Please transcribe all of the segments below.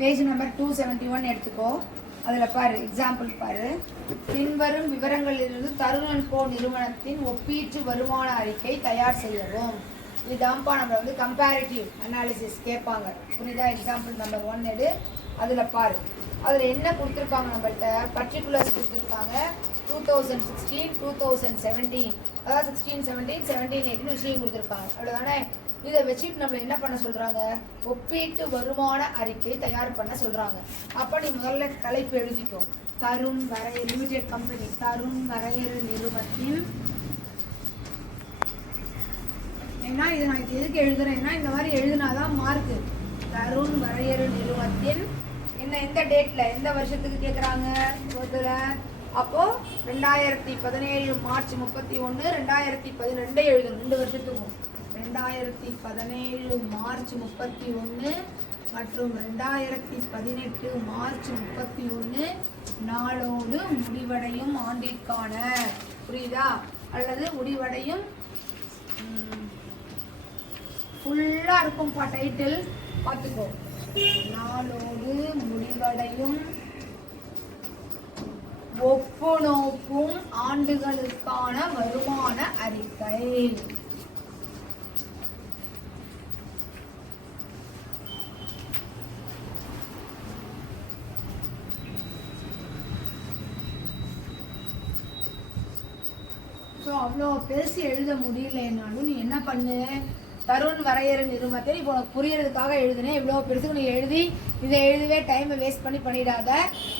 Page number 271 எடுத்துக்கோ. அதில் பாரு, எக்ஸாம்பிள் பாரு. பின்வரும் விவரங்களிலிருந்து தருண் கோ நிறுவனத்தின் ஒப்பீட்டு வருமான அறிக்கை தயார் செய்யவும். இதுதான்ப்பா நம்ம வந்து கம்பேரிட்டிவ் அனாலிசிஸ் கேட்பாங்க. புரியுதா? எக்ஸாம்பிள் நம்பர் 1 எடு. அதில் பாரு, அதில் என்ன கொடுத்துருக்காங்க நம்மள்கிட்ட? பர்டிகுலர்ஸ் கொடுத்துருக்காங்க. 2016, 2017, அதாவது 16, 17, 17, 18 விஷயம் கொடுத்துருக்காங்க. அவ்வளோதானே? இதை வச்சுட்டு நம்மளை என்ன பண்ண சொல்கிறாங்க? ஒப்பீட்டு வருமான அறிக்கை தயார் பண்ண சொல்கிறாங்க. அப்போ நீ முதல்ல தலைப்பு எழுதிக்கோ. தருண் வரையர் லிமிடெட் கம்பெனி, தருண் வரையர் நிறுவனத்தின். ஏன்னா இது நான் இது எதுக்கு எழுதுறேன்னா, இந்த மாதிரி எழுதினாதான் மார்க்கு. தருண் வரையர் நிறுவனத்தின் என்ன, எந்த டேட்ல, எந்த வருஷத்துக்கு கேட்குறாங்க? அப்போ 2017 மார்ச் 31, 2012 எழுதணும். 2 வருஷத்துக்கும் 2017 மார்ச் 31 மற்றும் 2018 மார்ச் 31 நாளோடு முடிவடையும் ஆண்டிற்கான. புரியுதா? அல்லது முடிவடையும் ஃபுல்லா இருக்கும்பா டைட்டில், பார்த்துக்கோ. நாளோடு முடிவடையும் ஒப்புநோக்கும் ஆண்டுகளுக்கான வருமான அறிக்கை. அவ்வளோ பெருசு எழுத முடியலனாலும் நீ என்ன பண்ணு, தருண் வரையறு நிறுவனத்தை இப்போ உனக்கு புரியறதுக்காக எழுதுனேன். இவ்வளோ பெருசுக்கு நீ எழுதி இதை எழுதவே டைமை வேஸ்ட் பண்ணிடாத.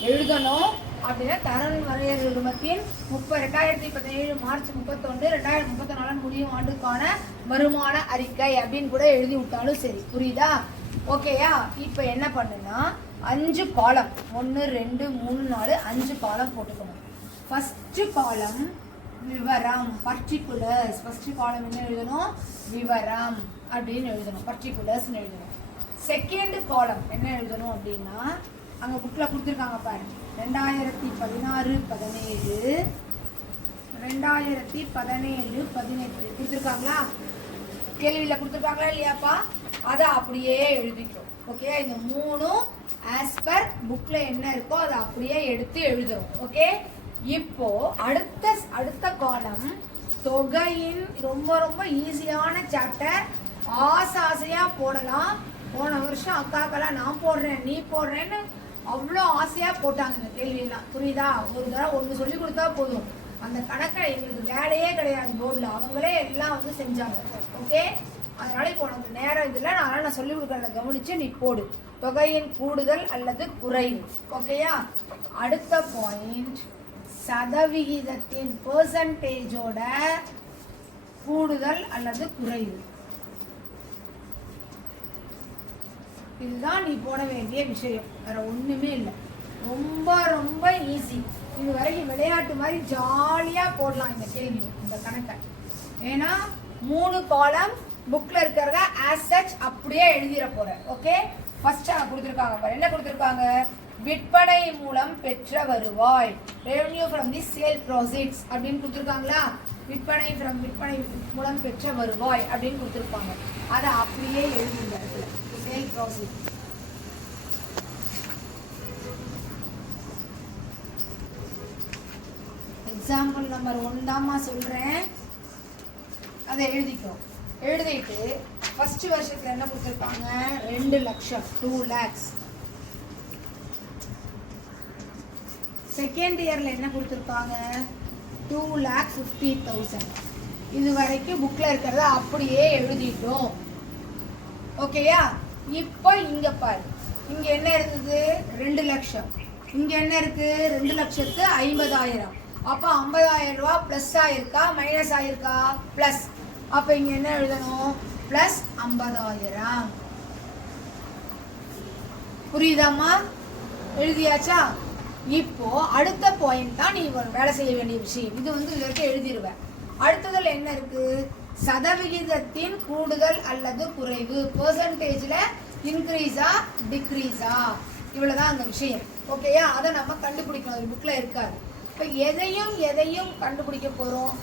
எழுதணும் அப்படின்னா தருண் வரையறு நிறுவனத்தின் 2017 மார்ச் 31, 2034 முடியும் ஆண்டுக்கான வருமான அறிக்கை அப்படின்னு கூட எழுதி விட்டாலும் சரி. புரியுதா? ஓகேயா? இப்போ என்ன பண்ணுன்னா 5 காலம், 1 2 3 4 5 காலம் போட்டுக்கணும். ஃபர்ஸ்ட் காலம் விவரம், பர்டிகுலர்ஸ். ஃபர்ஸ்ட் காலம் என்ன எழுதணும்? விவரம் அப்படின்னு எழுதணும், பர்டிகுலர்ஸ் எழுதணும். செகண்ட் காலம் என்ன எழுதணும் அப்படின்னா, அங்க புக்ல கொடுத்துருக்காங்க பாரு, 2016, 17, 2017, 18 கொடுத்துருக்காங்களா? கேள்வியில கொடுத்துருக்காங்களா இல்லையாப்பா? அதை அப்படியே எழுதிக்கிறோம். ஓகே, இந்த 3ம் ஆஸ் பர் புக்ல என்ன இருக்கோ அதை அப்படியே எடுத்து எழுதுறோம். ஓகே, இப்போ அடுத்த காலம் தொகையின். ரொம்ப ரொம்ப ஈஸியான சாப்டர், ஆசையா போடலாம். போன வருஷம் அக்காக்கெல்லாம் நான் போடுறேன் நீ போடுறேன்னு அவ்வளோ ஆசையா போட்டாங்க இந்த கேள்வியெல்லாம். புரியுதா? ஒரு தடவை ஒன்று சொல்லி கொடுத்தா போதும், அந்த கணக்கை எங்களுக்கு வேலையே கிடையாது போர்டில், அவங்களே எல்லாம் வந்து செஞ்சாங்க. ஓகே, அதனால இப்போ உனக்கு நேரம் இதில் நான் சொல்லி கொடுக்கறத கவனிச்சு நீ போடு. தொகையின் கூடுதல் அல்லது குறைவு. ஓகேயா? அடுத்த பாயிண்ட், சதவிகிதத்தின் பெர்சன்டேஜோட கூடுதல் அல்லது குறைவு. இதுதான் நீ போட வேண்டிய விஷயம், வேற ஒண்ணுமே இல்லை. ரொம்ப ரொம்ப ஈஸி. இது வரைக்கும் விளையாட்டு மாதிரி ஜாலியா போடலாம் இந்த கேள்வி, இந்த கணக்கை. ஏன்னா 3 காலம் புக்ல இருக்கிறத ஆஸ் சச் அப்படியே எழுதிட போற. ஓகே, ஃபர்ஸ்ட் கொடுத்துருக்காங்க பாரு, என்ன கொடுத்துருக்காங்க? விற்பனை மூலம் பெற்ற வருவாய், ரெவென்யூ ஃப்ரம் தி சேல் ப்ராசீட்ஸ் அப்படின்னு கொடுத்துருக்காங்களா? விற்பனை மூலம் பெற்ற வருவாய் அப்படின்னு கொடுத்துருப்பாங்க. அதை அப்படியே எழுதுங்க இடத்துல, சேல் ப்ராசீட். எக்ஸாம்பிள் நம்பர் 1 தான்மா சொல்றேன், அதை எழுதிக்கோ. எழுதிட்டு ஃபர்ஸ்ட் வருஷத்துல என்ன கொடுத்துருப்பாங்க? 2 லட்சம், 2 lakhs. செகண்ட் இயர்ல என்ன கொடுத்துருக்காங்க? 2,50,000. இது வரைக்கும் புக்ல இருக்கிறத அப்படியே எழுதிட்டோம். ஓகேயா? இப்போ இங்க பாரு, இங்க என்ன இருந்தது? 2 லட்சம். இங்க என்ன இருக்கு? 2,50,000. அப்ப 50,000 ரூபாய் பிளஸ் ஆயிருக்கா மைனஸ் ஆயிருக்கா? பிளஸ். அப்ப இங்க என்ன எழுதணும்? பிளஸ் 50,000. புரியுதாமா? எழுதியாச்சா? இப்போ அடுத்த பாயிண்ட் தான் நீ வேலை செய்ய வேண்டிய விஷயம். இது வந்து இதற்கு எழுதிடுவேன். அடுத்ததுல என்ன இருக்கு? சதவிகிதத்தின் கூடுதல் அல்லது குறைவு, பெர்சன்டேஜ்ல இன்க்ரீஸா டிக்ரீஸா, இவ்வளவுதான் அந்த விஷயம். ஓகேயா? அதை நம்ம கண்டுபிடிக்கணும், புக்ல இருக்காது. இப்போ எதையும் கண்டுபிடிக்க போறோம்.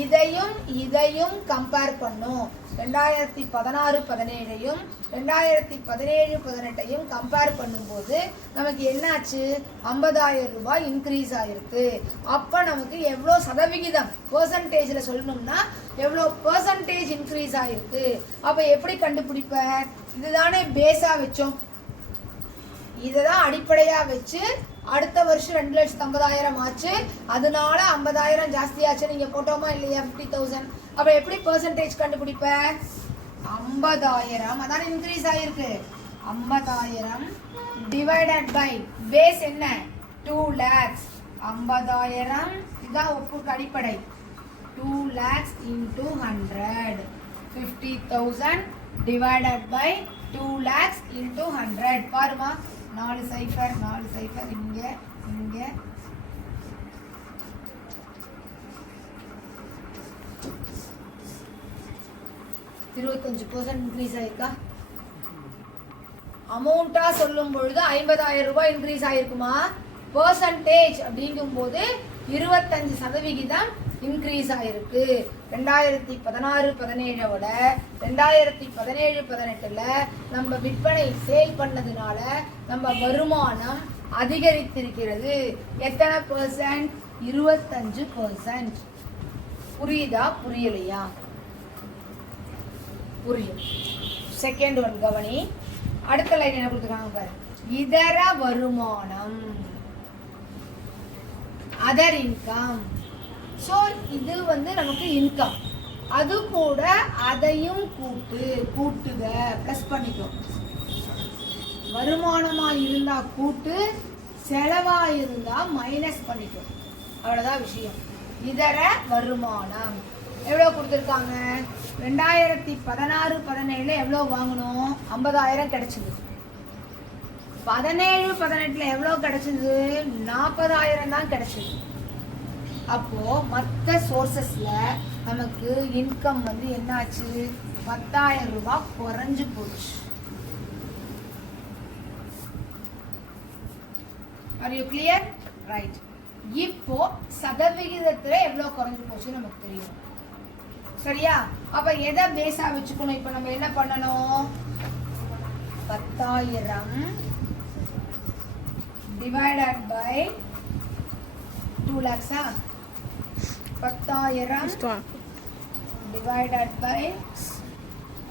இதையும் இதையும் கம்பேர் பண்ணும். 2016-17 2017-18 கம்பேர் பண்ணும்போது நமக்கு என்னாச்சு, 50,000 ரூபாய் இன்க்ரீஸ் ஆயிருக்கு. அப்போ நமக்கு எவ்வளோ சதவிகிதம் பெர்சன்டேஜில் சொல்லணும்னா எவ்வளோ பெர்சன்டேஜ் இன்க்ரீஸ் ஆயிருக்கு. அப்போ எப்படி கண்டுபிடிப்ப? இதுதானே பேஸாக வச்சோம், இதை தான் அடிப்படையாக வச்சு அடுத்த வருஷம் 2,50,000 ஆச்சு, அதனால 50,000 ஜாஸ்தியாச்சு நீங்கள் போட்டோமா இல்லையா 50,000. அப்போ எப்படி பெர்சன்டேஜ் கண்டுபிடிப்ப? 50,000 அதான் இன்க்ரீஸ் ஆயிருக்கு. 50,000 டிவைடட் பை பேஸ் என்ன 2 lakhs. 50,000 இதுதான் ஒப்புக்கு அடிப்படை. 2 lakhs into 100. 50,000 divided by 2 lakhs into 100. பாருமா 4 சைஃபர் 4 சைஃபர் இங்க இங்க 25% இன்க்ரீஸ் ஆயிருக்கா? அமௌண்டா சொல்லும் பொழுது 50,000 ரூபாய் இன்க்ரீஸ் ஆயிருக்குமா? பெர்சன்டேஜ் அப்படிங்கும் போது 25% இன்க்ரீஸ் ஆயிருக்கு. 2016-17 விட 2017-18 நம்ம விற்பனை சேல் பண்ணதுனால நம்ம வருமானம் அதிகரித்திருக்கிறது. எத்தனை பெர்சன்ட்? 25%. புரியுதா புரியலையா? புரியும். செகண்ட் ஒன் கவனி. அடுத்த லைன் என்ன கொடுத்துருக்காங்க பாரு, இதர வருமானம், அதர் இன்கம். ஸோ இது வந்து நமக்கு இன்கம், அது கூட அதையும் கூட்டுக ப்ளஸ் பண்ணிக்கும். வருமானமாக இருந்தால் கூட்டு, செலவாக இருந்தால் மைனஸ் பண்ணிக்கும். அவ்வளோதான் விஷயம். இதர வருமானம் எவ்வளோ கொடுத்துருக்காங்க? 2016-17 எவ்வளோ வாங்கணும்? 50,000 கிடைச்சிது. 17-18 எவ்வளோ கிடைச்சிது? 40,000 தான் கிடைச்சிது. அப்போ மற்ற சோர்சஸ்ல நமக்கு இன்கம் வந்து என்னாச்சு? 10,000 ரூபாய் குறைஞ்சு போச்சு. Are you clear? Right. இப்போ சதவிகிதத்துல எவ்வளவு குறைஞ்சு போச்சு நமக்கு தெரியும். சரியா? அப்ப எதை பேஸா வச்சுக்கணும்? இப்ப நம்ம என்ன பண்ணணும்? 10,000 divided by 2 lakhs. 10,000 divided by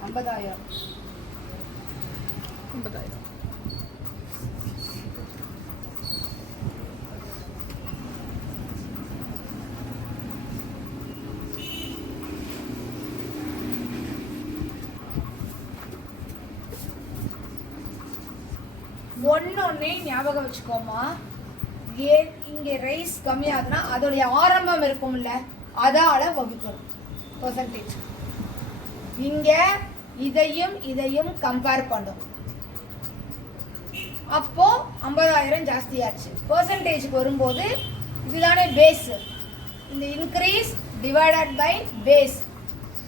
50,000. 50,000. ஒன்னொன்னே ஞாபகம் வச்சுக்கோமா. இங்கே ரைஸ் கம்மியாகுதுன்னா அதோடைய ஆரம்பம் இருக்கும்ல, அதால வகுக்கணும் பெர்சன்டேஜ். இங்க இதையும் இதையும் கம்பேர் பண்ணும். அப்போ 50,000 ஜாஸ்தியாச்சு. பெர்சன்டேஜுக்கு வரும்போது இதுதானே பேஸ். இந்த இன்க்ரீஸ் டிவைடட் பை பேஸ்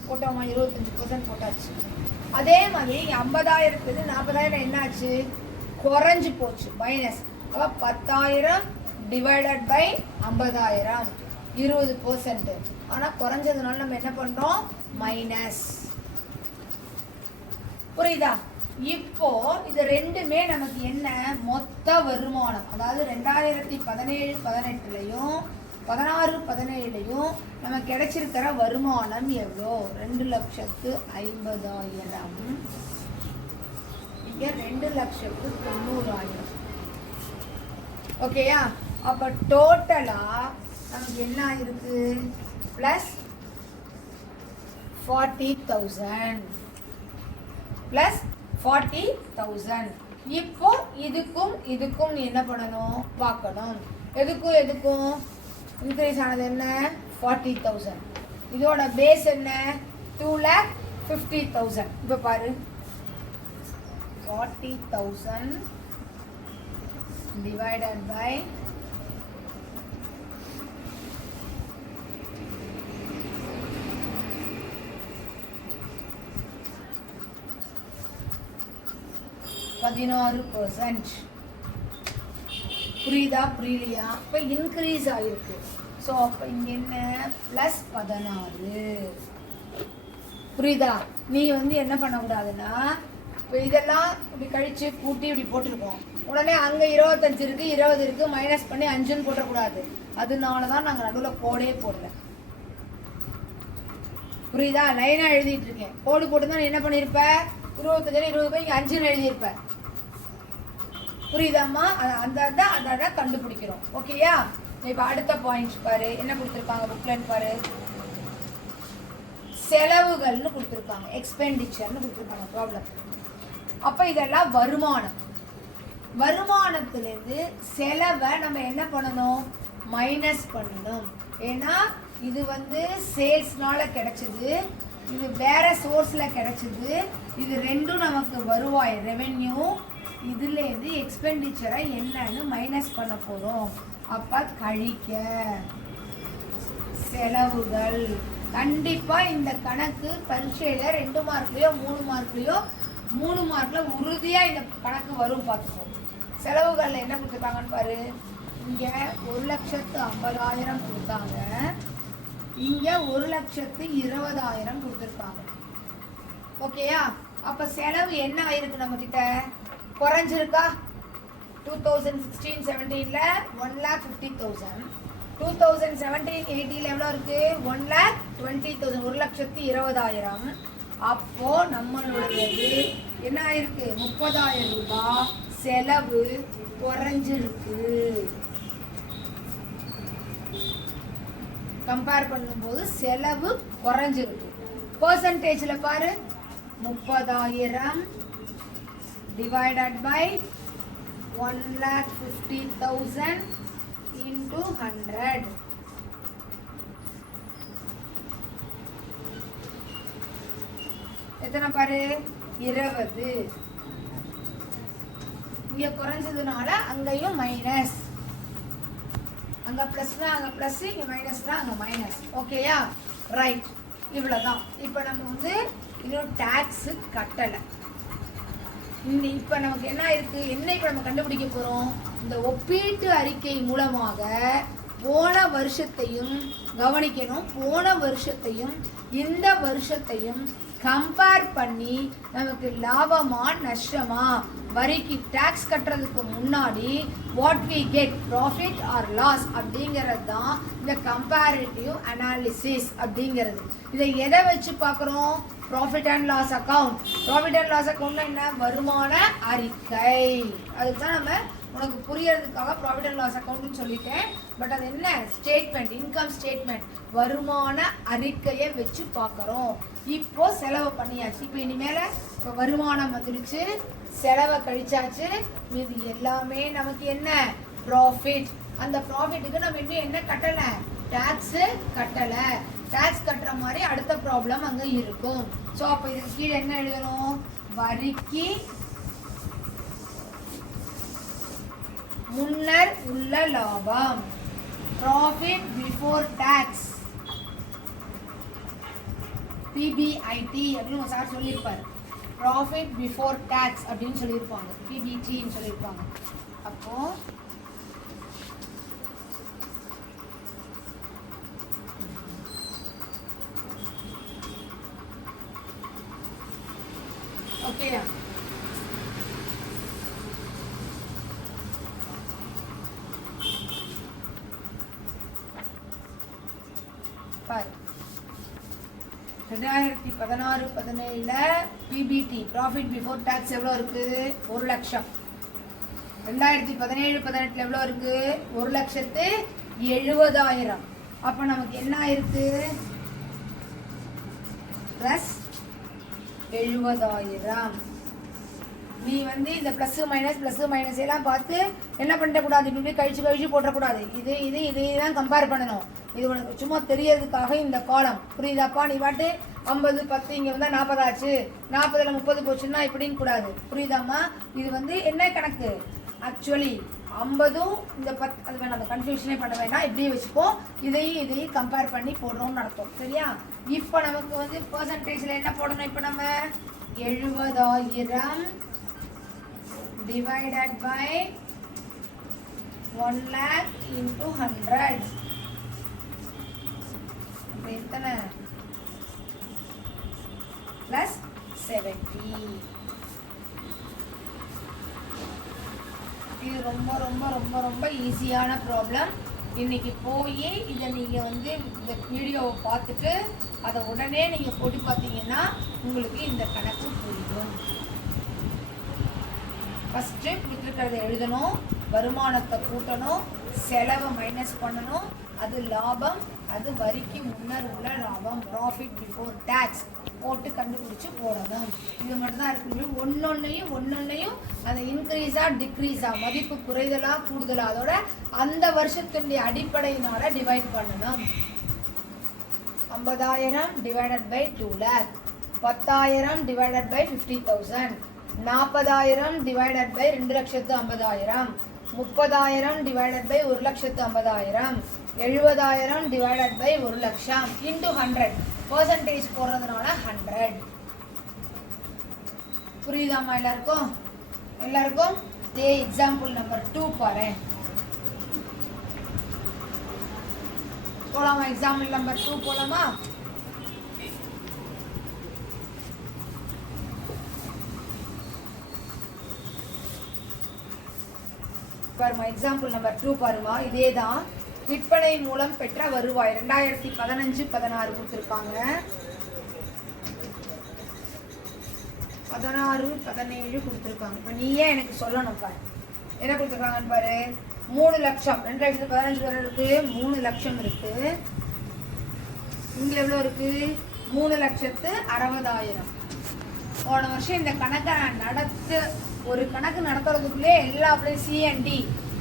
போட்டோமா, 25% போட்டாச்சு. அதே மாதிரி 50,000 40,000 என்னாச்சு? குறைஞ்சு போச்சு, மைனஸ். அப்போ 10,000 டிவைடட் பை 50,000 20%. ஆனால் குறைஞ்சதுனால நம்ம என்ன பண்ணுறோம்? மைனஸ். புரியுதா? இப்போ இது ரெண்டுமே நமக்கு என்ன? மொத்த வருமானம். அதாவது 2017-18 16-17 நமக்கு கிடைச்சிருக்கிற வருமானம் எவ்வளோ? 2,50,000. இங்க 2,90,000. ஓகேயா? அப்ப டோட்டலா நமக்கு என்ன ஆயிருக்கு? Plus 40,000 plus 40,000. இப்போ இதுக்கும் இதுக்கும் நீ என்ன பண்ணணும்? பார்க்கணும். எதுக்கும் எதுக்கும் இன்க்ரீஸ் ஆனது என்ன? 40,000. இதோட பேஸ் என்ன? 2,50,000. இப்போ பாரு, 40,000 divided by 16%. புரியுதா புரியலையா? இப்போ இன்க்ரீஸ் ஆயிருக்கு. ஸோ அப்போ இங்கே என்ன +16. புரியுதா? நீ வந்து என்ன பண்ணக்கூடாதுன்னா இப்போ இதெல்லாம் இப்படி கழித்து கூட்டி இப்படி போட்டிருக்கோம். உடனே அங்கே 25 இருக்குது 20 இருக்குது மைனஸ் பண்ணி 5ன்னு போட்டக்கூடாது. அதனால தான் நாங்கள் நடுவில் கோடே போடல. புரியுதா? லைனாக எழுதிட்டு இருக்கேன். கோடு போட்டு தான் என்ன பண்ணியிருப்ப 25 20 இங்கே 5ன்னு எழுதியிருப்ப. புரியுதாம்மா? அந்த கண்டுபிடிக்கிறோம். ஓகேயா? இப்போ அடுத்த பாயிண்ட் பாரு, என்ன கொடுத்துருக்காங்க புக்லன்னு பாரு. செலவுகள்னு கொடுத்துருக்காங்க, எக்ஸ்பெண்டிச்சர்னு கொடுத்துருக்காங்க ப்ராப்ளம். அப்போ இதெல்லாம் வருமானம். வருமானத்திலிருந்து செலவை நம்ம என்ன பண்ணணும், மைனஸ் பண்ணணும். ஏன்னா இது வந்து சேல்ஸ்னால கிடைச்சது, இது வேற சோர்ஸ்ல கிடைச்சது. இது ரெண்டும் நமக்கு வருவாய் ரெவென்யூ. இதுலேருந்து எக்ஸ்பெண்டிச்சரை என்னன்னு மைனஸ் பண்ண போகிறோம். அப்போ கழிக்க செலவுகள். கண்டிப்பாக இந்த கணக்கு பரீட்சையில் 2 மார்க்லையோ 3 மார்க்லையோ 3 மார்க்கில் உறுதியாக இந்த கணக்கு வரும். பார்த்துக்கோ. செலவுகளில் என்ன கொடுத்துருக்காங்கன்னு பாரு. இங்கே 1,50,000 கொடுத்தாங்க, இங்கே 1,20,000 கொடுத்துருக்காங்க. ஓகேயா? அப்போ செலவு என்ன ஆயிருக்கு நம்ம கிட்ட, குறைஞ்சிருக்கா? 2016-17 1,50,000, 2017-18 எவ்வளோ இருக்கு 1,20,000, 1,20,000. அப்போ நம்மளுடையது என்ன ஆயிருக்கு 30,000 ரூபாய் செலவு குறைஞ்சிருக்கு. கம்பேர் பண்ணும்போது செலவு குறைஞ்சிருக்கு. பெர்சன்டேஜ்ல பாரு, 30,000 divided by 1,50,000 into 100. எத்தனை பாரு 20. இங்க குறைஞ்சதுனால அங்கேயும் மைனஸ், அங்க பிளஸ்னா அங்க பிளஸ், இங்க மைனஸ்னா அங்க மைனஸ். ஓகேயா? ரைட். இவ்வளவுதான். இப்போ நம்ம வந்து இன்னும் டாக்ஸ் கட்டலை. இப்போ நமக்கு என்ன இருக்கு, என்ன இப்போ நம்ம கண்டுபிடிக்க போறோம், இந்த ஒப்பீட்டு அறிக்கை மூலமாக போன வருஷத்தையும் கவனிக்கணும், போன வருஷத்தையும் இந்த வருஷத்தையும் கம்பேர் பண்ணி நமக்கு லாபமா நஷ்டமா, வரிக்கு டாக்ஸ் கட்டுறதுக்கு முன்னாடி what we get profit or loss அப்படிங்கிறது தான் இந்த கம்பேரிட்டிவ் அனாலிசிஸ் அப்படிங்கிறது. இதை எதை வச்சு பார்க்குறோம், profit and loss account. Profit and loss account என்ன, வருமான அறிக்கை. அதுக்கு தான் நம்ம உனக்கு புரியறதுக்காக ப்ராஃபிட் அண்ட் லாஸ் அக்கவுண்ட்னு சொல்லிட்டேன். பட் அது என்ன, ஸ்டேட்மெண்ட், இன்கம் ஸ்டேட்மெண்ட், வருமான அறிக்கையை வச்சு பார்க்குறோம். இப்போ செலவு பண்ணியாச்சு. இப்போ இனிமேல் இப்போ வருமானம் வந்துடுச்சு, செலவை கழிச்சாச்சு, இது எல்லாமே நமக்கு என்ன ப்ராஃபிட். அந்த ப்ராஃபிட்டுக்கு நம்ம இன்னும் என்ன கட்டலை, டாக்ஸு கட்டலை. டாக்ஸ் கட்டுற மாதிரி அடுத்த ப்ராப்ளம் அங்கே இருக்கும். ஸோ அப்போ இதுக்கு கீழே என்ன எழுதணும், வரிக்கு முன்னர் உள்ள லாபம், ப்ராஃபிட் பிஃபோர் டாக்ஸ், பிபிஐடி அப்படின்னு சார் சொல்லியிருப்பாரு. ப்ராஃபிட் பிஃபோர் டாக்ஸ் அப்படின்னு சொல்லியிருப்பாங்க, பிபிடின்னு சொல்லியிருப்பாங்க. அப்போ ஓகேயா? பாரு, 2016-17 பிபிடி ப்ராஃபிட் பிஃபோர் டாக்ஸ் எவ்வளோ இருக்கு, 1,00,000. 2017-18 எவ்வளோ இருக்கு, 1,70,000. அப்போ நமக்கு என்ன ஆயிருக்கு, ப்ளஸ் 70,000. நீ வந்து இந்த ப்ளஸ் மைனஸ் எல்லாம் பார்த்து என்ன பண்ணக்கூடாது, இப்படி கழிச்சு போட்டக்கூடாது. இது இது இது தான் கம்பேர் பண்ணணும். இது உனக்கு சும்மா தெரியறதுக்காக இந்த காலம். புரியுதாப்பா? நீ பாட்டு 50 10 இங்கே வந்தால் 40 ஆச்சு, 40ல் 30 போச்சுன்னா இப்படின்னு கூடாது. புரியுதாம்மா? இது வந்து என்ன கணக்கு, ஆக்சுவலி 50ம் இந்த 10 அது வேணாம், அந்த கன்ஃபியூஷனே பண்ண வேண்டாம். இப்படியே வச்சுப்போம். இதையும் கம்பேர் பண்ணி போடுறோம்னு நடத்தும். சரியா? இப்போ நமக்கு வந்து பெர்சன்டேஜில் என்ன போடணும், இப்போ நம்ம 70,000 divided by 1 lakh into 100. அது எத்தனை plus 70. இது ரொம்ப ரொம்ப ரொம்ப ரொம்ப ஈஸியான ப்ராப்ளம். இன்னைக்கு போய் இதை நீங்கள் வந்து இந்த வீடியோவை பார்த்துட்டு அதை உடனே நீங்கள் போட்டு பார்த்தீங்கன்னா உங்களுக்கு இந்த கணக்கு புரியும். ஃபஸ்ட்டு கொடுத்துருக்கிறத எழுதணும், வருமானத்தை கூட்டணும், செலவை மைனஸ் பண்ணணும், அது லாபம், அது வரிக்கு முன்னர் உள்ள லாபம், ப்ராஃபிட் பிஃபோர் டேக்ஸ் போட்டு கண்டுபிடிச்சு போடணும். இது மட்டும் தான் இருக்கு. ஒன்னொன்னையும் அதை இன்க்ரீஸா டிக்ரீஸா, மதிப்பு குறைதலா கூடுதலா, அதோட அந்த வருஷத்தினுடைய அடிப்படையினால டிவைட் பண்ணணும். 50,000 divided by 2 lakh, 10,000 divided by 50,000, 40,000 divided by 2,50,000, 30,000 divided by 1,50,000, 70,000 divided by 1,00,000 into 100. Percentage போடுறதுனால 100. புரியுதாமா எல்லாருக்கும்? இதே எக்ஸாம்பிள் நம்பர் 2 பாரு. போலாமா? எக்ஸாம்பிள் நம்பர் 2 போலாமா? பாருமா, எக்ஸாம்பிள் நம்பர் 2 பாருமா. இதே தான் விற்பனை மூலம் பெற்ற வருவாய் 2015-16 கொடுத்துருக்காங்க. 16-17 கொடுத்துருக்காங்க. இப்போ நீயே எனக்கு சொல்லணும் பாரு, என்ன கொடுத்துருக்காங்கன்னு பாரு. 3 லட்சம் 2015 இருக்கு, 3 லட்சம் இருக்கு. இங்க எவ்வளோ இருக்கு? 3,60,60,000. போன வருஷம் இந்த கணக்கை ஒரு கணக்கு நடத்துறதுக்குள்ளே எல்லா அப்படியே சிஎன்டி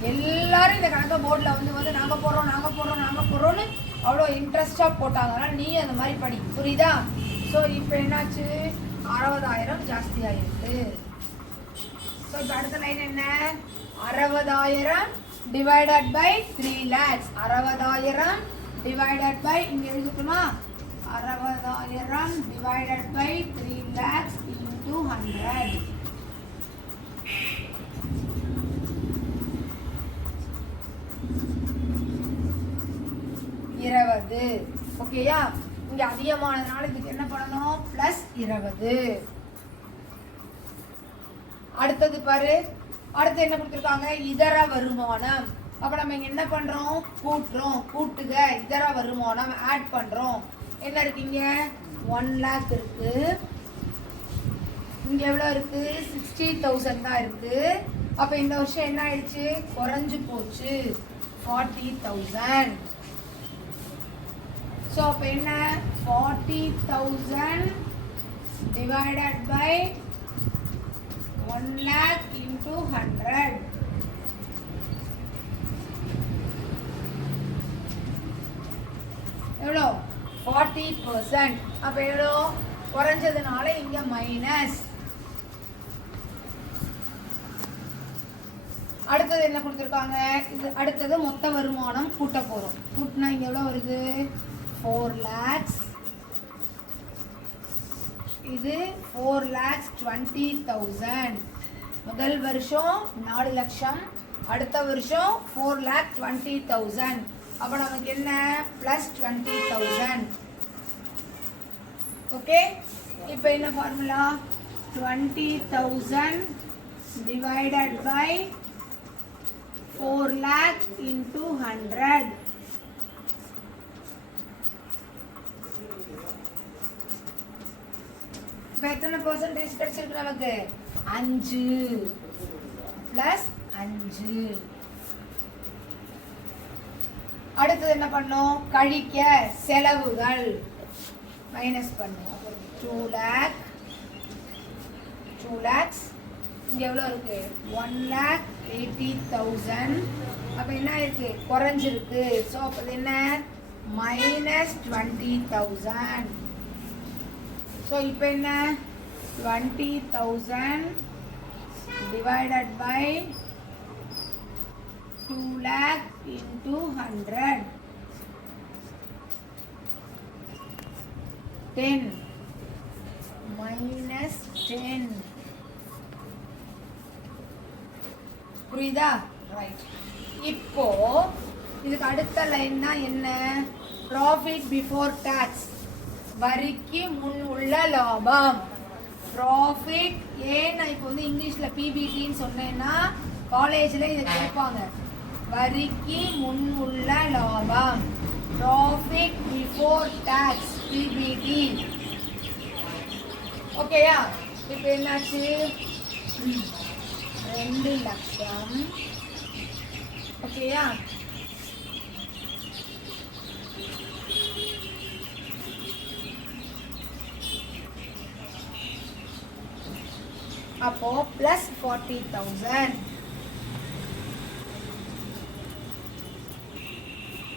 எல்லாரும் இந்த கணக்கை போர்டில் வந்து நாங்கள் போடுறோம்னு அவ்வளோ இன்ட்ரெஸ்டாக போட்டாங்க. அதனால் நீ அந்த மாதிரி படி, புரியுதா? ஸோ இப்போ என்னாச்சு? 60,000 ஜாஸ்தி ஆயிருக்கு. ஸோ இப்போ அடுத்த லைன் என்ன? 60,000 divided by 3 lakhs. 60,000 divided by, இங்கே எழுதுக்குமா? 60,000 டிவைடட் பை 3 lakhs into 100. ஓகேயா? இங்க அதிகமானதுனால இதுக்கு என்ன பண்ணணும்? பிளஸ் 20. அடுத்தது பாரு, அடுத்து என்ன கொடுத்துருக்காங்க? இதர வருமானம். அப்ப நம்ம இங்க என்ன பண்றோம்? கூட்டுக இதர வருமானம் ஆட் பண்றோம். என்ன இருக்கு இங்க? 1 lakh இருக்கு. இங்க எவ்வளவு இருக்கு? 60,000 தான் இருக்கு. அப்ப இந்த வருஷம் என்ன ஆயிடுச்சு? குறைஞ்சு போச்சு, 40,000. So, அப்ப என்ன? 40,000 divided by 1 lakh into 100. எவ்வளோ? 40%. அப்ப எவ்வளோ? குறைஞ்சதுனால இங்க மைனஸ். அடுத்தது என்ன கொடுத்துருக்காங்க? இது அடுத்தது மொத்த வருமானம் கூட்ட போறோம். கூட்டினா இங்க எவ்வளோ வருது? 4 lakhs. இது 4,20,000. முதல் வருஷம் 4 லட்சம், அடுத்த வருஷம் 4,20,000. அப்ப நமக்கு என்ன? பிளஸ் 20,000. ஓகே, இப்போ என்ன formula? 20,000 divided by 4 lakh into 100. இப்போ எத்தனை பர்சன்டேஜ் கிடைச்சிருக்கு நமக்கு? 5 பிளஸ் 5. அடுத்தது என்ன பண்ணோம்? கழிக்க செலவுகள் மைனஸ் பண்ணோம். 2 lakhs. இங்க எவ்வளவு இருக்கு? 1,80,000. அப்ப என்ன இருக்கு? குறைஞ்சிருக்கு. சோ அப்ப என்ன? மைனஸ் 20,000. ஸோ இப்போ என்ன? 20,000 divided by 2 lakh into 100. 10 minus 10. புரியுதா? ரைட். இப்போ இதுக்கு அடுத்த லைன் தான் என்ன? ப்ராஃபிட் பிஃபோர் டாக்ஸ், வரிக்கு முன் உள்ள லாபம். ப்ராஃபிட் ஏன் நான் இப்போ வந்து இங்கிலீஷில் பிபிடின்னு சொன்னேன்னா காலேஜில் இதை கேட்பாங்க. வரிக்கு முன் உள்ள லாபம், ப்ராஃபிட் பிஃபோர் டாக்ஸ், பிபிடி. ஓகேயா? இப்போ என்னாச்சு? 2 லட்சம். ஓகேயா? அப்போ plus 40,000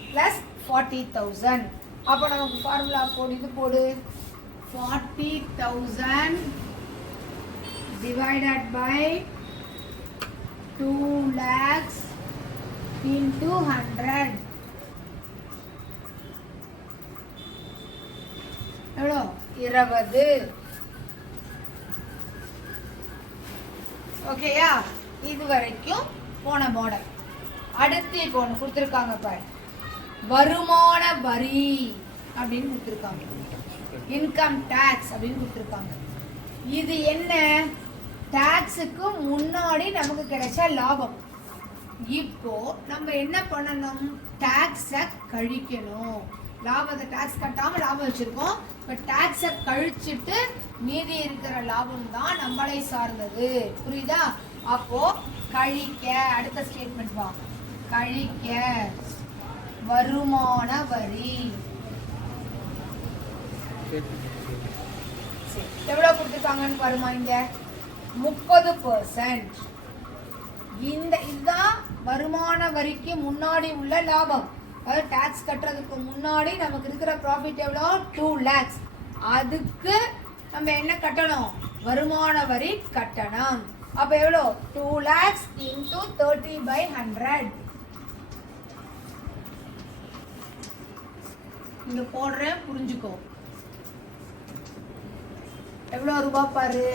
plus 40,000. அப்போ நமக்கு ஃபார்முலா போடு, இது போடு. 40,000 divided by 2 lakhs into 100. எவ்வளோ? 20. ஓகேயா? இது வரைக்கும் போன மாடல். அடுத்து இப்போ ஒன்று கொடுத்துருக்காங்க பாரு, வருமான வரி அப்படின்னு கொடுத்துருக்காங்க, இன்கம் டேக்ஸ் அப்படின்னு கொடுத்துருக்காங்க. இது என்ன? டாக்ஸுக்கு முன்னாடி நமக்கு கிடைச்ச லாபம். இப்போ நம்ம என்ன பண்ணணும்? டாக்ஸை கழிக்கணும். லாபத்தை டாக்ஸ் கட்டாம லாபம் வச்சிருக்கோம். இப்போ டாக்ஸை கழிச்சிட்டு மீதி இருக்கிற லாபம் தான் நம்மளை சார்ந்தது. புரியுதா? அப்போ கழிக்க, அடுத்த ஸ்டேட்மெண்ட் வா, கழிக்க வருமான வரி. எவ்வளவு கொடுத்துருக்காங்கன்னு பாருமா, இங்க 30%. இதுதான் வருமான வரிக்கு முன்னாடி உள்ள லாபம். அதாவது டாக்ஸ் கட்டுறதுக்கு முன்னாடி நமக்கு இருக்கிற ப்ராஃபிட் எவ்வளோ? 2 lakhs. அதுக்கு நம்ம என்ன கட்டணும்? வருமான வரி கட்டணும். அப்ப எவ்வளோ? 2 lakhs into 30/100. இங்க போடுறேன், புரிஞ்சுக்கோ. எவ்வளோ ரூபாய் பாரு?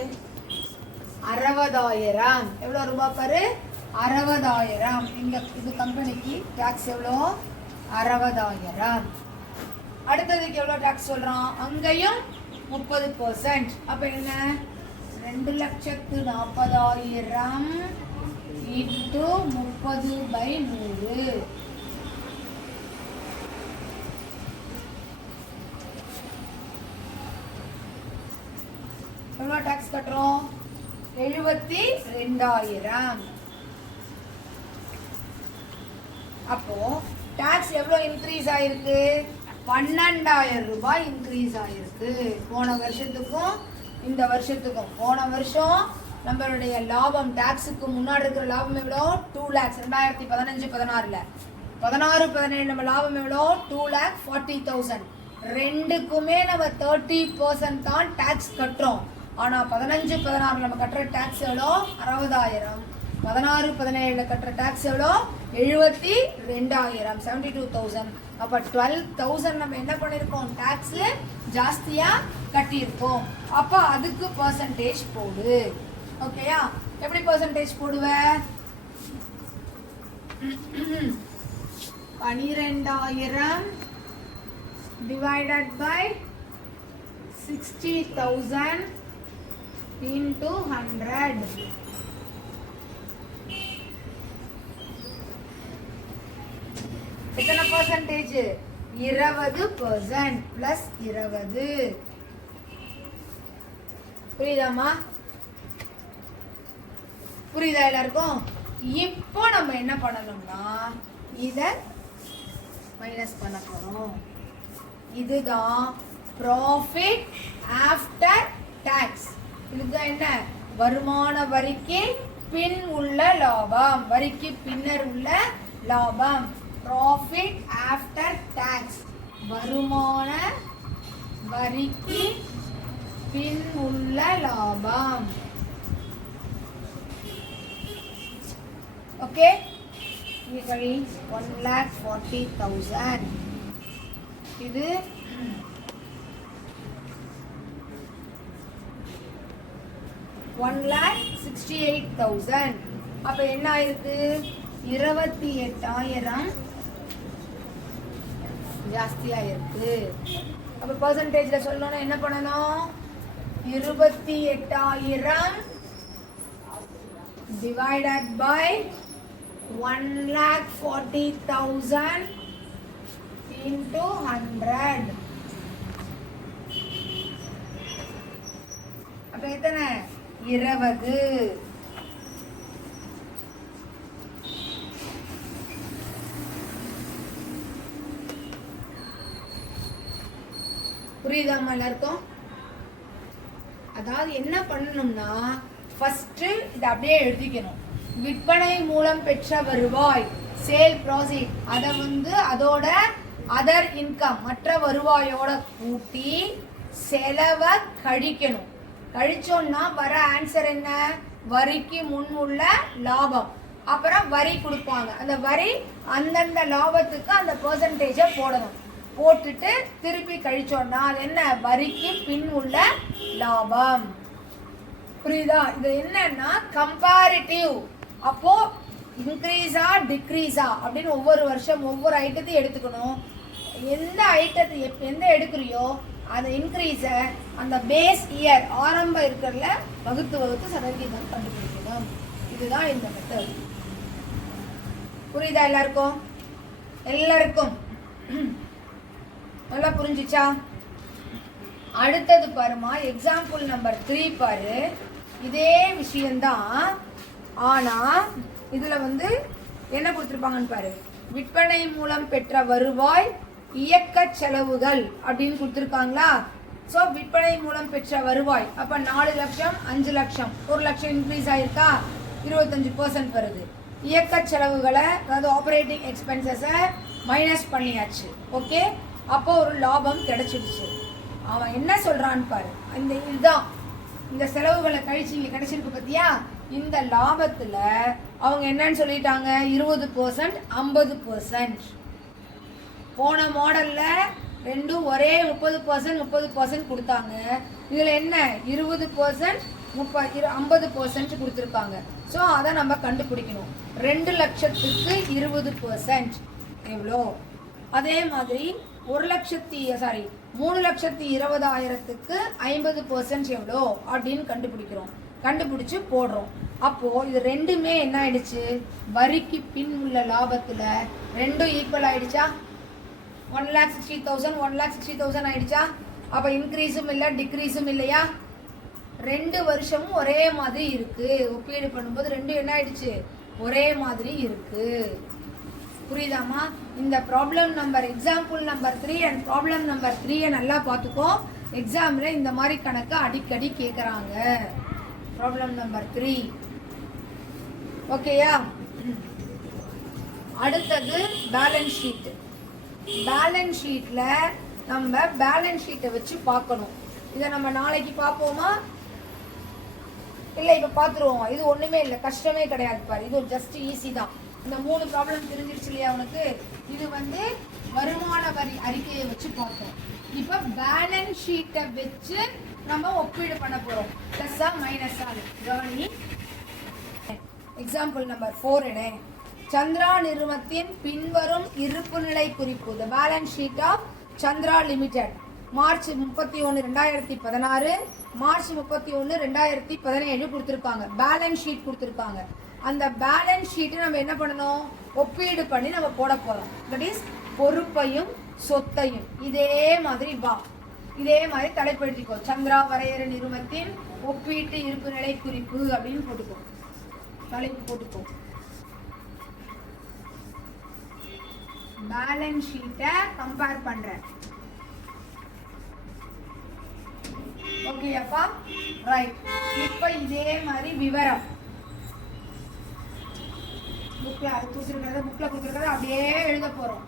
60,000. எவ்வளோ ரூபாய் பாரு? 60,000. இது கம்பெனிக்கு டாக்ஸ் எவ்வளோ? 60,000. அடுத்ததுக்கு எவ்வளோ டாக்ஸ் சொல்றான்? அங்கேயும் 30%. அப்ப என்ன? 2,40,000 into 30/100. எவ்வளோ டாக்ஸ் கட்டுறோம்? 72,000. அப்போ டாக்ஸ் எவ்வளோ இன்க்ரீஸ் ஆயிருக்கு? 12,000 ரூபாய் இன்க்ரீஸ் ஆயிருக்கு. போன வருஷத்துக்கும் இந்த வருஷத்துக்கும். போன வருஷம் நம்மளுடைய லாபம் டாக்ஸுக்கு முன்னாடி இருக்கிற லாபம் எவ்வளோ? 2 lakhs. 2015-16ல் 16-17 நம்ம லாபம் எவ்வளோ? 2,40,000. ரெண்டுக்குமே நம்ம 30% தான் டாக்ஸ் கட்டுறோம். ஆனால் 15-16 நம்ம கட்டுற டாக்ஸ் எவ்வளோ? 60,000. 16-17 கட்டுற டாக்ஸ் எவ்வளோ? 72,000, 72,000. அப்போ 12,000 நம்ம என்ன பண்ணியிருக்கோம்? டாக்ஸ் ஜாஸ்தியா கட்டியிருக்கோம். அப்போ அதுக்கு பர்சன்டேஜ் போடு. ஓகேயா? எப்படி பர்சன்டேஜ் போடுவ? 12,000 divided by 60,000 into 100. எத்தனை பர்சன்டேஜ்? 20% plus 20. புரியுதாமா? புரியுதா எல்லாருக்கும்? இப்போ நம்ம என்ன பண்ணணும்னா இத மைனஸ் பண்ண போறோம். இதுதான் ப்ராஃபிட் ஆஃப்டர் டாக்ஸ். இதுதான் என்ன? வருமான வரிக்கு பின் உள்ள லாபம், வரிக்கு பின்னர் உள்ள லாபம். ப்ராஃபிட் ஆஃப்டர் டாக்ஸ், வருமான வரிக்கு பின் உள்ள லாபம். ஓகே, இங்க கழி 1,40,000. இது 1,68,000. அப்ப என்ன ஆயிருக்கு? 28,000 ஜாஸ்தியா இருக்கு. அப்ப பெர்சன்டேஜ்ல சொல்லணும்னா என்ன பண்ணணும்? 28,000 divided by 1,40,000 into 100. அப்ப எத்தனை? 20. புரியுதாமா எல்லாருக்கும்? அதாவது என்ன பண்ணணும்னா ஃபர்ஸ்ட் இதை அப்படியே எழுதிக்கணும். விற்பனை மூலம் பெற்ற வருவாய், சேல் ப்ராசிட், அதை அதோட அதர் இன்கம் மற்ற வருவாயோட கூட்டி செலவை கழிக்கணும். கழிச்சோம்னா வர ஆன்சர் என்ன? வரிக்கு முன் உள்ள லாபம். அப்புறம் வரி கொடுப்பாங்க. அந்த வரி அந்தந்த லாபத்துக்கு அந்த பெர்சன்டேஜை போடணும். போட்டுட்டு திருப்பி கழிச்சோம்னா அது என்ன? வரிக்கு பின் உள்ள லாபம். புரியுதா? இது என்னன்னா கம்பேரிட்டிவ். அப்போ இன்க்ரீஸா டிக்ரீஸா அப்படின்னு ஒவ்வொரு வருஷம் ஒவ்வொரு ஐட்டத்தையும் எடுத்துக்கணும். எந்த எடுக்கிறியோ அந்த இன்க்ரீஸை அந்த பேஸ் இயர் ஆரம்பம் இருக்கிறதுல வகுத்து சதவீதம் கண்டுபிடிக்கணும். இதுதான் இந்த மெத்தட். புரியுதா எல்லாருக்கும்? நல்லா புரிஞ்சுச்சா? அடுத்தது பாருமா, எக்ஸாம்பிள் நம்பர் 3 பாரு. இதே விஷயம்தான், ஆனா இதுல என்ன கொடுத்துருப்பாங்கன்னு பாரு. விற்பனை மூலம் பெற்ற வருவாய், இயக்க செலவுகள் அப்படின்னு கொடுத்துருக்காங்களா? ஸோ விற்பனை மூலம் பெற்ற வருவாய் அப்ப 4 லட்சம் 5 லட்சம் 1 லட்சம் இன்க்ரீஸ் ஆயிருக்கா? 25% வருது. இயக்க செலவுகளை அதாவது ஆப்ரேட்டிங் எக்ஸ்பென்சஸை மைனஸ் பண்ணியாச்சு. ஓகே, அப்போ ஒரு லாபம் கிடைச்சிடுச்சு. அவன் என்ன சொல்றான்னு பாரு. இதுதான் இந்த செலவுகளை கழிச்சு இங்க கிடைச்சிருக்கு பத்தியா? இந்த லாபத்துல அவங்க என்னன்னு சொல்லிட்டாங்க? 20%, 50%. போன மாடல்ல ரெண்டும் ஒரே 30% கொடுத்தாங்க. இதுல என்ன 20%, 50% கொடுத்துருக்காங்க. ஸோ அதை நம்ம கண்டுபிடிக்கணும். 2 லட்சத்துக்கு 20% எவ்வளோ? அதே மாதிரி 3,20,000க்கு 50% எவ்வளோ அப்படின்னு கண்டுபிடிக்கிறோம். கண்டுபிடிச்சு போடுறோம். அப்போ இது ரெண்டுமே என்ன ஆயிடுச்சு? வரிக்கு பின் உள்ள லாபத்துல ரெண்டும் ஈக்குவல் ஆயிடுச்சா? 1,60,000 1,60,000 ஆயிடுச்சா? அப்ப இன்க்ரீஸும் இல்லை டிக்ரீஸும் இல்லையா? 2 வருஷமும் ஒரே மாதிரி இருக்கு. ஒப்பீடு பண்ணும்போது ரெண்டும் என்ன ஆயிடுச்சு? ஒரே மாதிரி இருக்கு. புரியுதாமா? இந்த problem number example number 3 and problem number 3 நல்லா பார்த்துக்கோ. எக்ஸாம்ல இந்த மாதிரி கணக்கு அடிக்கடி கேட்குறாங்க. ப்ராப்ளம் நம்பர் 3 ஓகேயா? அடுத்தது பேலன்ஸ் ஷீட். பேலன்ஸ் ஷீட்ல நம்ம பேலன்ஸ் ஷீட்டை வச்சு பார்க்கணும். இதை நம்ம நாளைக்கு பார்ப்போமா? இல்லை, இப்போ பார்த்துருவோம். இது ஒன்றுமே இல்லை, கஷ்டமே கிடையாது பாரு. இது ஜஸ்ட் ஈஸி தான். இந்த 3 ப்ராப்ளம் தெரிஞ்சிருச்சு இல்லையா உனக்கு? இது வருமான வரி அறிக்கையை வச்சு பார்த்தோம். இப்போ பேலன்ஸ் ஷீட்டை வச்சு நம்ம ஒப்பீடு பண்ண போறோம். பிளஸ்ஸா மைனஸா? கவனி. எக்ஸாம்பிள் நம்பர் 4 எடு. சந்திரா நிறுவனத்தின் பின்வரும் இருப்பு நிலை குறிப்பு. The balance sheet of Chandra limited March 31, 2016, March 31, 2017 கொடுத்துருக்காங்க. பேலன்ஸ் ஷீட் கொடுத்துருக்காங்க. அந்த பேலன்ஸ் ஷீட்டை நம்ம என்ன பண்ணணும்? ஒப்பீடு பண்ணி நம்ம போட போறோம். தட் இஸ் பொறுப்பையும் சொத்தையும் இதே மாதிரி இதே மாதிரி தலைப்படுத்திக்கோ. சந்திரா வரையறை நிறுவனத்தின் ஒப்பீட்டு இருப்பு நிலை குறிப்பு அப்படின்னு போட்டுக்கோ. தலைப்பு போட்டுக்கோ. பேலன்ஸ் ஷீட்டை கம்பேர் பண்றேன். ஓகே அப்பா, ரைட். இப்ப இதே மாதிரி விவரம் புக்ல கொடுத்துருக்கிறத அப்படியே எழுத போறோம்.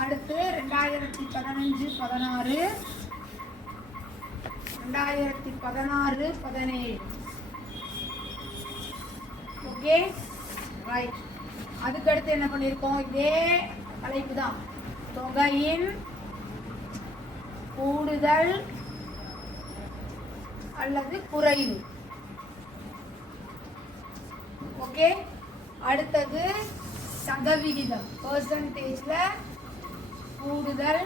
அடுத்து 2015, 16, 2016, 17. Okay, right. அதுக்கடுத்து என்ன பண்ணிருக்கோம்? இதே தலைப்பு தான். தொகையின் கூடுதல் அல்லது குறைவு. ஓகே, அடுத்தது சதவிகிதம். பெர்சன்டேஜ்ல கூடுதல்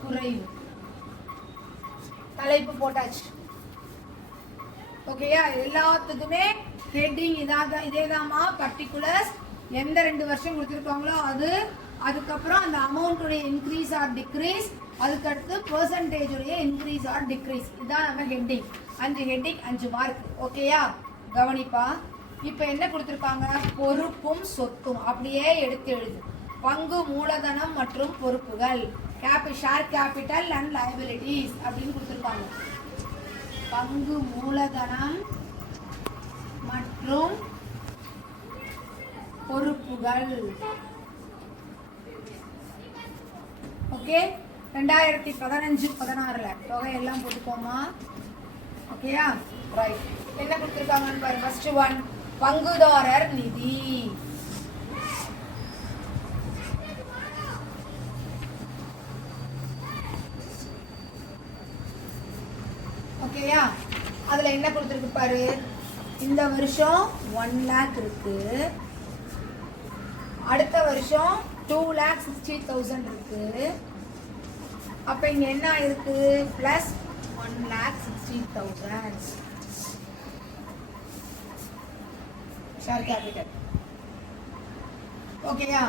குறைவு. தலைப்பு போட்டாச்சு. ஓகேயா? எல்லாத்துக்குமே ஹெட்டிங் இதேதாமா. பர்டிகுலர்ஸ் எந்த 2 வருஷம் கொடுத்துருக்காங்களோ அது, அதுக்கப்புறம் அந்த அமௌண்ட் உடைய இன்க்ரீஸ் ஆர் டிக்ரீஸ், அதுக்கடுத்து பெர்சன்டேஜ் உடைய இன்க்ரீஸ் ஆர் டிக்ரீஸ். இதுதான் நம்ம ஹெட்டிங். 5 heading 5 mark. ஓகேயா? கவனிப்பா. இப்போ என்ன கொடுத்துருக்காங்க? பொறுப்பும் சொத்தும். அப்படியே எடுத்து எழுது. பங்கு மூலதனம் மற்றும் பொறுப்புகள், ஷேர் கேபிட்டல் அண்ட் லைபிலிட்டிஸ் அப்படின்னு கொடுத்துருக்காங்க. பங்கு மூலதனம் மற்றும் பொறுப்புகள். ஓகே, 2015-16 தொகை எல்லாம் போட்டுக்கோமா. ஓகேயா? ரைட். என்ன கொடுத்துருக்காங்கன்னு பாரு. ஃபர்ஸ்ட் ஒன், பங்குதாரர் நிதி. ஓகேயா? அதுல என்ன கொடுத்துருக்கு பாரு. இந்த வருஷம் 1 lakh இருக்கு, அடுத்த வருஷம் 2,60,000 இருக்கு. அப்ப இங்க என்ன இருக்கு? Plus 1,60,000 share capital. ஓகேயா?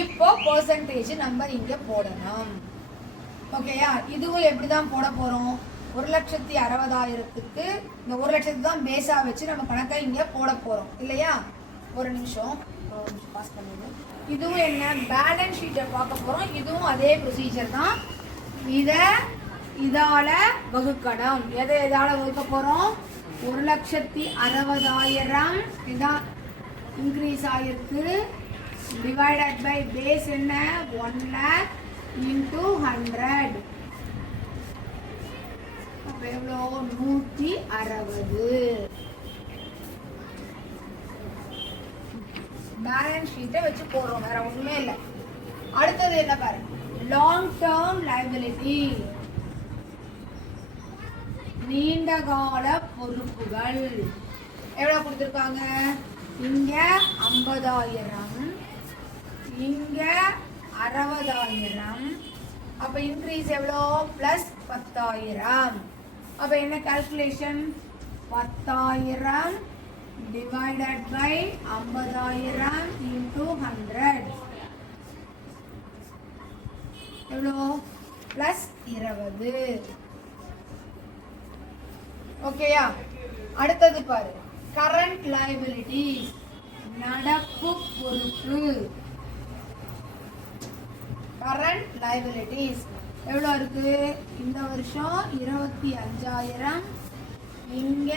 இப்போ பெர்சன்டேஜ் நம்ம இங்க போடணும். ஓகேயா? இதுவும் எப்படிதான் போட போறோம்? 1,60,60,000க்கு இந்த 1 லட்சத்தை தான் பேஸா வச்சு நம்ம கணக்கை இங்க போட போறோம் இல்லையா? ஒரு நிமிஷம் பாஸ் பண்ணுங்க. இதுவும் என்ன? பேலன்ஸ் ஷீட்டை பார்க்க போறோம். இதுவும் அதே ப்ரொசீஜர் தான். இதால வகுக்கணும். எதால வகுக்க போறோம்? 1,60,60,000 இதான் இன்க்ரீஸ் ஆயிருக்கு. டிவைடட் பை பேஸ் என்ன? 1 lakh into 100. அப்ப எவ்வளோ? 160. பேலன்ஸ் ஷீட்டை வச்சு போடுறோம், வேற ஒண்ணுமே இல்லை. அடுத்தது என்ன பாரு? லாங் டேர்ம் லைபிலிட்டி, நீண்ட கால பொறுப்புகள். எவ்வளவு கொடுத்துருக்காங்க? இங்க 50,000, இங்க 60,000. அப்ப இன்க்ரீஸ் எவ்வளோ? பிளஸ் 10,000. அப்ப என்ன கால்குலேஷன்? 10,000 divided by 50,000 into 100 எவ்வளோ? பிளஸ் 20. ஓகேயா? அடுத்தது பாரு. கரண்ட் லைபிலிட்டிஸ், நடப்பு பொறுப்பு. கரண்ட் லைபிலிட்டிஸ் எவ்வளோ இருக்கு? இந்த வருஷம் 25,000, இங்க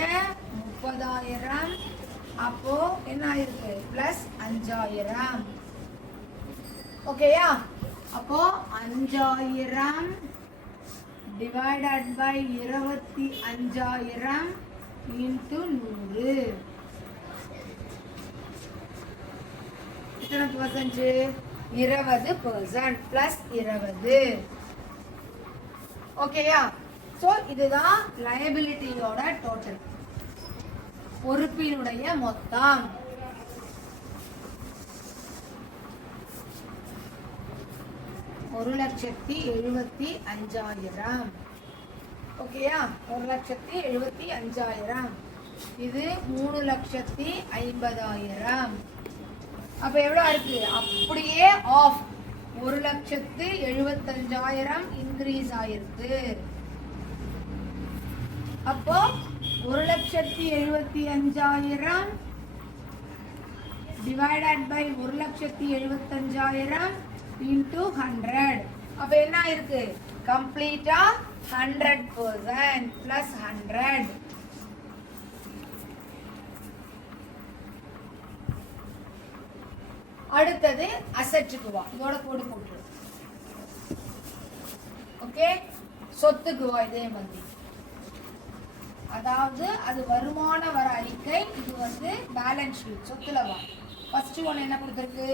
30,000. அப்போ என்ன ஆயிருக்கு? பிளஸ் 5,000. ஓகேயா? அப்போ 5,000 டிவைடட் பை 25,000 இன்டு 100. எத்தனை பர்சன்ட்? 20% பிளஸ் 20. ஓகேயா? சோ இதுதான் லயபிலிட்டியோட டோட்டல், பொறுப்பினுடைய மொத்தம். ஒரு 1,75,000. ஓகேயா? 1,75,000. இது 3,50,000. அப்ப எவ்வளவு இருக்கு? அப்படியே ஆஃப் 1,75,000 இன்க்ரீஸ் ஆயிருக்கு. அப்போ 1,75,000 டிவைடட் பை 1,75,000 இன்டு 100. அப்ப என்ன ஆயிருக்கு? கம்ப்ளீட்டா 100% பிளஸ் 100. அடுத்தது அசெட்டுக்கு வா. இதோட கோடு போட்டு. ஓகே, சொத்துக்கு வா. இதே மாதிரி, அதாவது அது வருமான வர அறிக்கை, இது வந்து பேலன்ஸ் ஷீட். சொத்துல வா. ஃபர்ஸ்ட் ஒன் என்ன கொடுத்திருக்கு?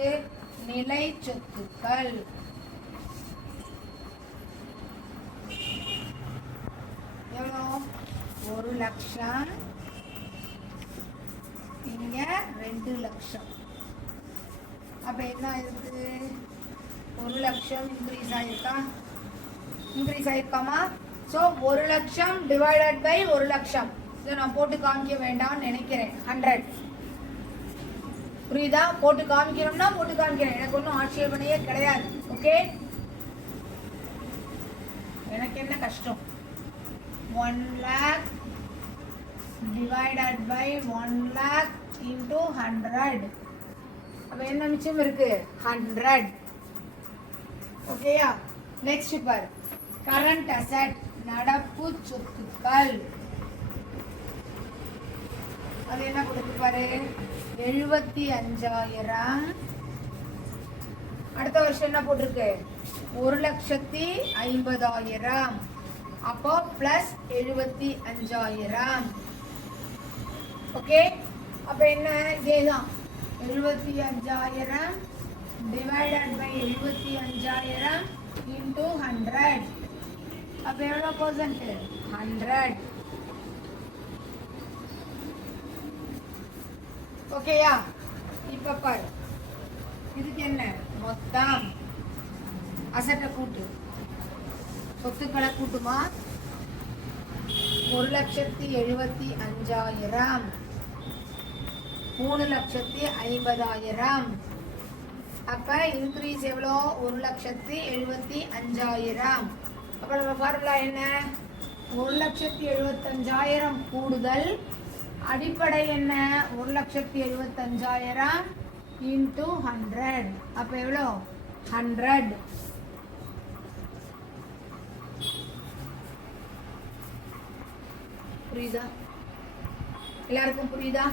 நிலை சொத்துக்கள். எவ்வளோ? 1 லட்சம், இங்க 2 லட்சம். அப்ப என்ன இருக்கு? 1 லட்சம் இன்க்ரீஸ் ஆயிருக்கா? இன்க்ரீஸ் ஆயிருக்காமா? ஸோ 1 லட்சம் டிவைடட் பை 1 லட்சம். இதை நான் போட்டு காமிக்க வேண்டாம்னு நினைக்கிறேன். 100. புரியுதா? போட்டு காமிக்கிறோம்னா போட்டு காமிக்கிறேன், எனக்கு ஒன்றும் ஆட்சேபனையே கிடையாது. ஓகே, எனக்கு என்ன கஷ்டம்? 1 lakh divided by 1 lakh into 100. அப்ப என்ன மிச்சம் இருக்கு? 100. ஓகேயா? நெக்ஸ்ட் பார், கரண்ட் அசெட், நடப்பு சொத்துக்கள். அது என்ன கொடுத்து பாரு, 75,000. அடுத்த வருஷம் என்ன போட்டிருக்கு? 1,50,000. அப்போ பிளஸ் 75,000. ஓகே, அப்ப என்ன? இதேதான், 75,000 டிவைடட் பை 75,000 இன்டூ 100. அப்ப எவ்வளோ பர்சன்ட்? 100. ஓகேயா? இப்ப பாரு, இதுக்கு என்ன? மொத்தம் அசட்டை கூட்டு, சொத்துக்களை கூட்டுமா? 1,75,000 3,50,000. அப்ப இன்க்ரீஸ் எவ்வளோ? 1,75,000. அப்ப நம்ம ஃபார்முலா என்ன? 1,75,000 கூடுதல் அடிப்படை என்ன? 1,75,000 இன்டூ 100. அப்ப எவ்வளோ? 100. புரியுதா? எல்லாருக்கும் புரியுதா?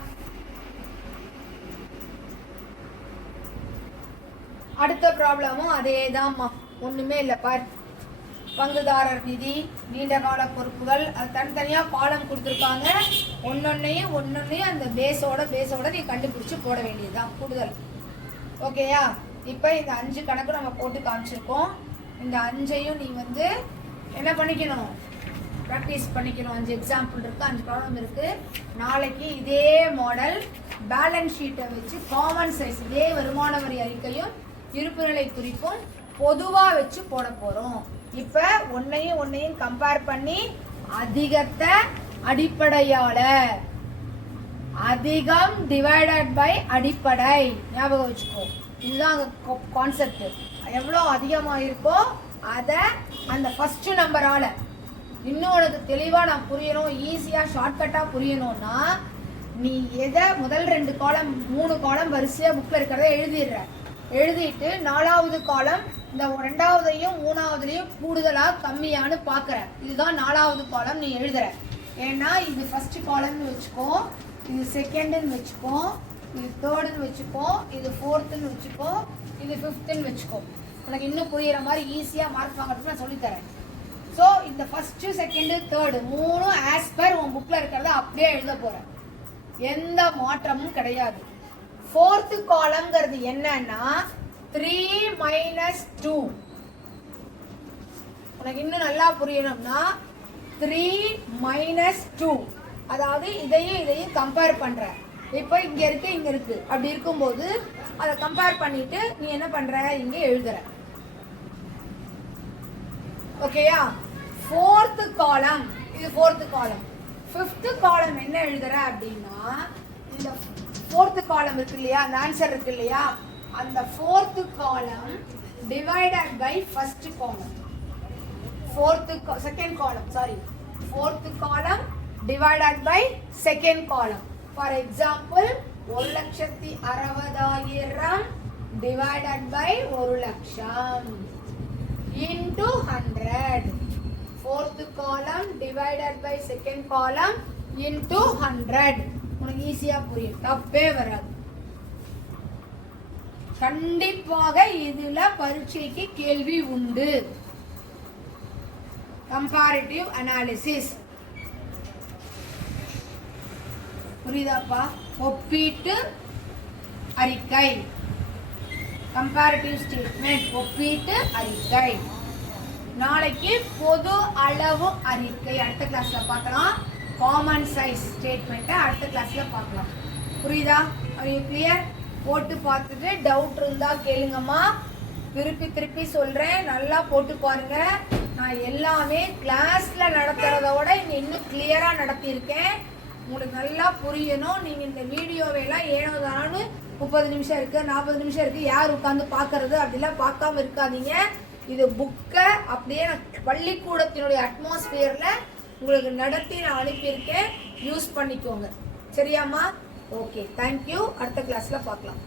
அடுத்த ப்ராப்ளமும் அதேதான்மா, ஒண்ணுமே இல்லை. பார், பங்குதாரர் நிதி, நீண்ட கால பொறுப்புகள், அது தனித்தனியா காலம் கொடுத்துருக்காங்க. ஒன்னொன்னையும் அந்த பேஸோட நீ கண்டுபிடிச்சு போட வேண்டியதுதான் கூடுதல். ஓகேயா? இப்போ இந்த 5 கணக்கு நம்ம போட்டு காமிச்சிருக்கோம். இந்த 5ஐயும் நீ வந்து என்ன பண்ணிக்கணும்? ப்ராக்டிஸ் பண்ணிக்கணும். 5 எக்ஸாம்பிள் இருக்கு, 5 ப்ராப்ளம் இருக்கு. நாளைக்கு இதே மாடல் பேலன்ஸ் ஷீட்டை வச்சு காமன் சைஸ், இதே வருமான வரி அறிக்கையும் இருப்புநிலை குறிப்பும் பொதுவா வச்சு போட போறோம். இப்ப ஒன்னையும் கம்பேர் பண்ணி அதிகத்தை அடிப்படையால, அதிகம் டிவைடட் பை அடிப்படை, ஞாபகம் வச்சுக்கோ. இதுதான் கான்செப்ட். எவ்வளோ அதிகமா இருக்கோ அதை அந்த ஃபர்ஸ்ட் நம்பரால, இன்னும் உனக்கு தெளிவா நான் புரியணும், ஈஸியா ஷார்ட்கட்டா புரியணும்னா நீ எதை முதல் 2 காலம் 3 காலம் வரிசையா புக்ல இருக்கிறத எழுதிட்டு 4வது காலம் இந்த 2வதையும் 3வதுலையும் கூடுதலா கம்மியானு பாக்குற. இதுதான் 4வது காலம் நீ எழுதுற. ஏன்னா இது ஃபர்ஸ்ட் காலம்னு வச்சுக்கோ, இது செகண்ட்னு வச்சுக்கோ, இது தேர்டுன்னு வச்சுக்கோ, இது ஃபோர்த்துன்னு வச்சுக்கோ, இது ஃபிஃப்த்துன்னு வச்சுக்கோ. உனக்கு இன்னும் புரியுற மாதிரி ஈஸியா மார்க் வாங்குறதுக்கு நான் சொல்லித்தரேன். ஸோ இந்த first second third 3 as per உன் புக்ல இருக்கிறத அப்படியே எழுத போறேன், எந்த மாற்றமும் கிடையாது. 4th காலம்ங்கிறது என்னன்னா 3 - 2. உனக்கு இன்னும் நல்லா புரியணும்னா 3 - 2, அதாவது இதையும் கம்பேர் பண்ற. இப்போ இங்க இருக்கு அப்படி இருக்கும்போது அதை கம்பேர் பண்ணிட்டு நீ என்ன பண்ற? இங்க எழுதுற. ஓகேயா? 4th காலம், இது 4th காலம். 5th காலம் என்ன எழுதுற அப்படின்னா, இந்த 4th காலம் இருக்கு இல்லையா, அந்த ஆன்சர் இருக்கு இல்லையா, அந்த 4th காலம் divided by first column. 2nd காலம், சாரி, 4th காலம் divided by second column. For example, 1,60,000 divided by 1,00,000 into 100. 4th column divided by second column into 100. உனக்கு ஈஸியா புரியும், தப்பே வராது. கண்டிப்பாக இதுல பரீட்சைக்கு கேள்வி உண்டு. கம்பேரிட்டிவ் அனாலிசிஸ் புரியுதாப்பா? ஒப்பீட்டு அறிக்கை, கம்பேரிட்டிவ் ஸ்டேட்மெண்ட், ஒப்பீட்டு அறிக்கை. நாளைக்கு பொது அளவு அறிக்கை அடுத்த கிளாஸ்ல பார்க்கலாம். காமன் சைஸ் ஸ்டேட்மெண்ட்டை அடுத்த கிளாஸ்ல பார்க்கலாம். புரியுதா? Are you clear? போட்டு பார்த்துட்டு டவுட் இருந்தா கேளுங்கம்மா. திருப்பி திருப்பி சொல்றேன், நல்லா போட்டு பாருங்க. நான் எல்லாமே கிளாஸ்ல நடத்துறத விட இங்க இன்னும் கிளியரா நடத்தியிருக்கேன். உங்களுக்கு நல்லா புரியணும். நீங்க இந்த வீடியோவையெல்லாம் ஏனோ தானு 30 நிமிஷம் இருக்கு, 40 நிமிஷம் இருக்கு, யார் உட்காந்து பார்க்கறது அப்படிலாம் பார்க்காம இருக்காதீங்க. இது புக்கை அப்படியே நான் பள்ளிக்கூடத்தினுடைய அட்மாஸ்பியர்ல உங்களுக்கு நடத்தி நான் அனுப்பியிருக்கேன். யூஸ் பண்ணிக்கோங்க. சரியாம்மா? Okay, thank you. அடுத்த கிளாஸ்ல பார்க்கலாம்.